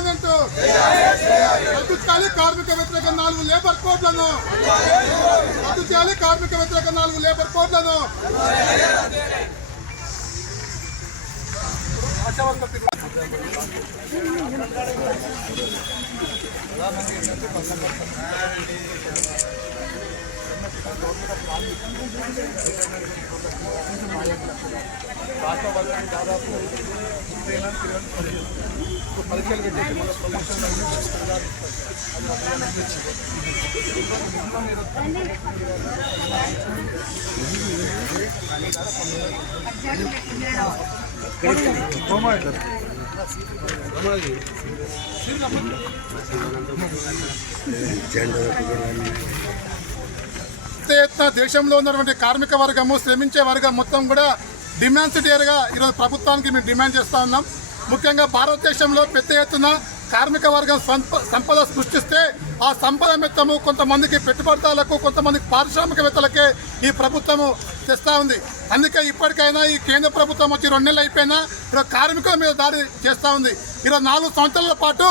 Permanent రద్దు చేయాలి. కార్మిక వ్యతిరేక 4 లేబర్ కోడ్లను రద్దు చేయాలి. కార్మిక వ్యతిరేక 4 లేబర్ కోడ్లను దాదాపు పరీక్షలు పెట్టేసి మన ప్రమోషన్ దేశంలో ఉన్నటువంటి కార్మిక వర్గము శ్రమించే వర్గం మొత్తం కూడా డిమాండ్స్ డేర్గా ఈరోజు ప్రభుత్వానికి మేము డిమాండ్ చేస్తూ ఉన్నాం. ముఖ్యంగా భారతదేశంలో పెద్ద ఎత్తున కార్మిక వర్గం సంపద సృష్టిస్తే ఆ సంపద మొత్తము కొంతమందికి పెట్టుబడిదారులకు కొంతమందికి పారిశ్రామికవేత్తలకే ఈ ప్రభుత్వము తెస్తూ ఉంది. అందుకే ఇప్పటికైనా ఈ కేంద్ర ప్రభుత్వం వచ్చి 2 నెలలు అయిపోయినా ఈరోజు కార్మికుల మీద దాడి చేస్తూ ఉంది. ఈరోజు 4 సంవత్సరాల పాటు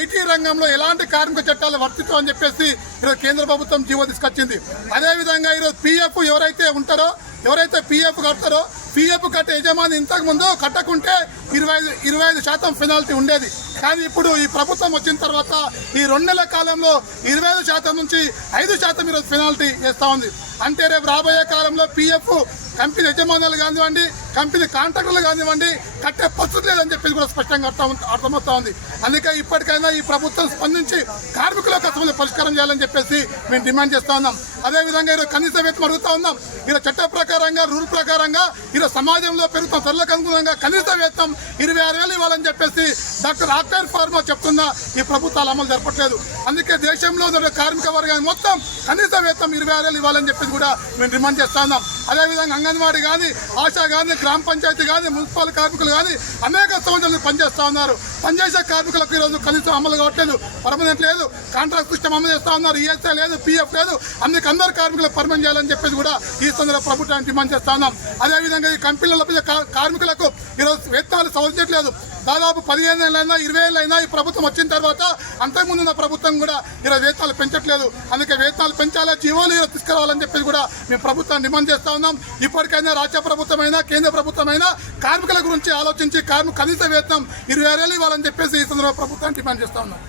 ఐటీ రంగంలో ఎలాంటి కార్మిక చట్టాలు వర్తించవని చెప్పేసి ఈరోజు కేంద్ర ప్రభుత్వం జీవో తీసుకొచ్చింది. అదేవిధంగా ఈరోజు పీఎఫ్ ఎవరైతే ఉంటారో ఎవరైతే పీఎఫ్ కడతారో పీఎఫ్ కట్టే యజమాని ఇంతకుముందు కట్టకుంటే 25% పెనాల్టీ ఉండేది. కానీ ఇప్పుడు ఈ ప్రభుత్వం వచ్చిన తర్వాత ఈ 2 నెలల కాలంలో 25% నుంచి 5% ఈరోజు పెనాల్టీ వేస్తూ ఉంది. అంటే రేపు రాబోయే కాలంలో పీఎఫ్ కంపెనీ యజమానులు కానివ్వండి కంపెనీ కాంట్రాక్టర్లు కానివ్వండి కట్టే పరిస్థితి లేదని చెప్పేసి కూడా స్పష్టంగా అర్థమవుతా ఉంది. అందుకే ఇప్పటికైనా ఈ ప్రభుత్వం స్పందించి కార్మికుల కష్టంలో పరిష్కారం చేయాలని చెప్పేసి మేము డిమాండ్ చేస్తూ ఉన్నాం. అదేవిధంగా ఈరోజు కనీస వేతనం అడుగుతూ ఉన్నాం. ఈరోజు చట్ట ప్రకారంగా రూల్ ప్రకారంగా ఈరోజు సమాజంలో పెరుగుతున్న ధరలకు అనుగుణంగా కనీస వేతనం 26,000 ఇవ్వాలని చెప్పేసి డాక్టర్ ఆక్టర్ ఫార్మా చెప్తున్నా ఈ ప్రభుత్వాలు అమలు జరపట్లేదు. అందుకే దేశంలో కార్మిక వర్గానికి మొత్తం కనీస వేతనం 26,000 ఇవ్వాలని చెప్పేసి కూడా మేము డిమాండ్ చేస్తూ ఉన్నాం. అదేవిధంగా అంగన్వాడీ కానీ ఆశా కానీ గ్రామ పంచాయతీ కానీ మున్సిపల్ కార్మికులు కానీ అనేక సంవత్సరాలు పనిచేస్తూ ఉన్నారు. పనిచేసే కార్మికులకు ఈరోజు కనీసం అమలు కావట్లేదు. పర్మనెంట్ లేదు, కాంట్రాక్ట్ సిస్టమ్ అమలు చేస్తూ ఉన్నారు, ఈఎస్ఐ లేదు, పీఎఫ్ లేదు. అందుకే అందరు కార్మికులకు పర్మనెంట్ చేయాలని చెప్పేసి కూడా ఈ సందర్భంగా ప్రభుత్వాన్ని డిమాండ్ చేస్తూ ఉన్నాం. అదేవిధంగా ఈ కంపెనీల కార్మికులకు ఈరోజు వేతనాలు సవరించట్లేదు. దాదాపు 15 ఏళ్ళైనా 20 ఏళ్ళైనా ఈ ప్రభుత్వం వచ్చిన తర్వాత అంతకుముందు ఉన్న ప్రభుత్వం కూడా ఈరోజు వేతనాలు పెంచట్లేదు. అందుకే వేతనాలు పెంచాలా, జీవోలు ఈరోజు తీసుకురావాలని చెప్పేసి కూడా మేము ప్రభుత్వాన్ని డిమాండ్ చేస్తూ ఉన్నాం. ఇప్పటికైనా రాష్ట్ర ప్రభుత్వమైనా కేంద్ర ప్రభుత్వమైనా కార్మికుల గురించి ఆలోచించి కనీస వేతనం 26,000 ఇవ్వాలని చెప్పేసి ఈ సందర్భంగా ప్రభుత్వాన్ని డిమాండ్ చేస్తూ ఉన్నాం.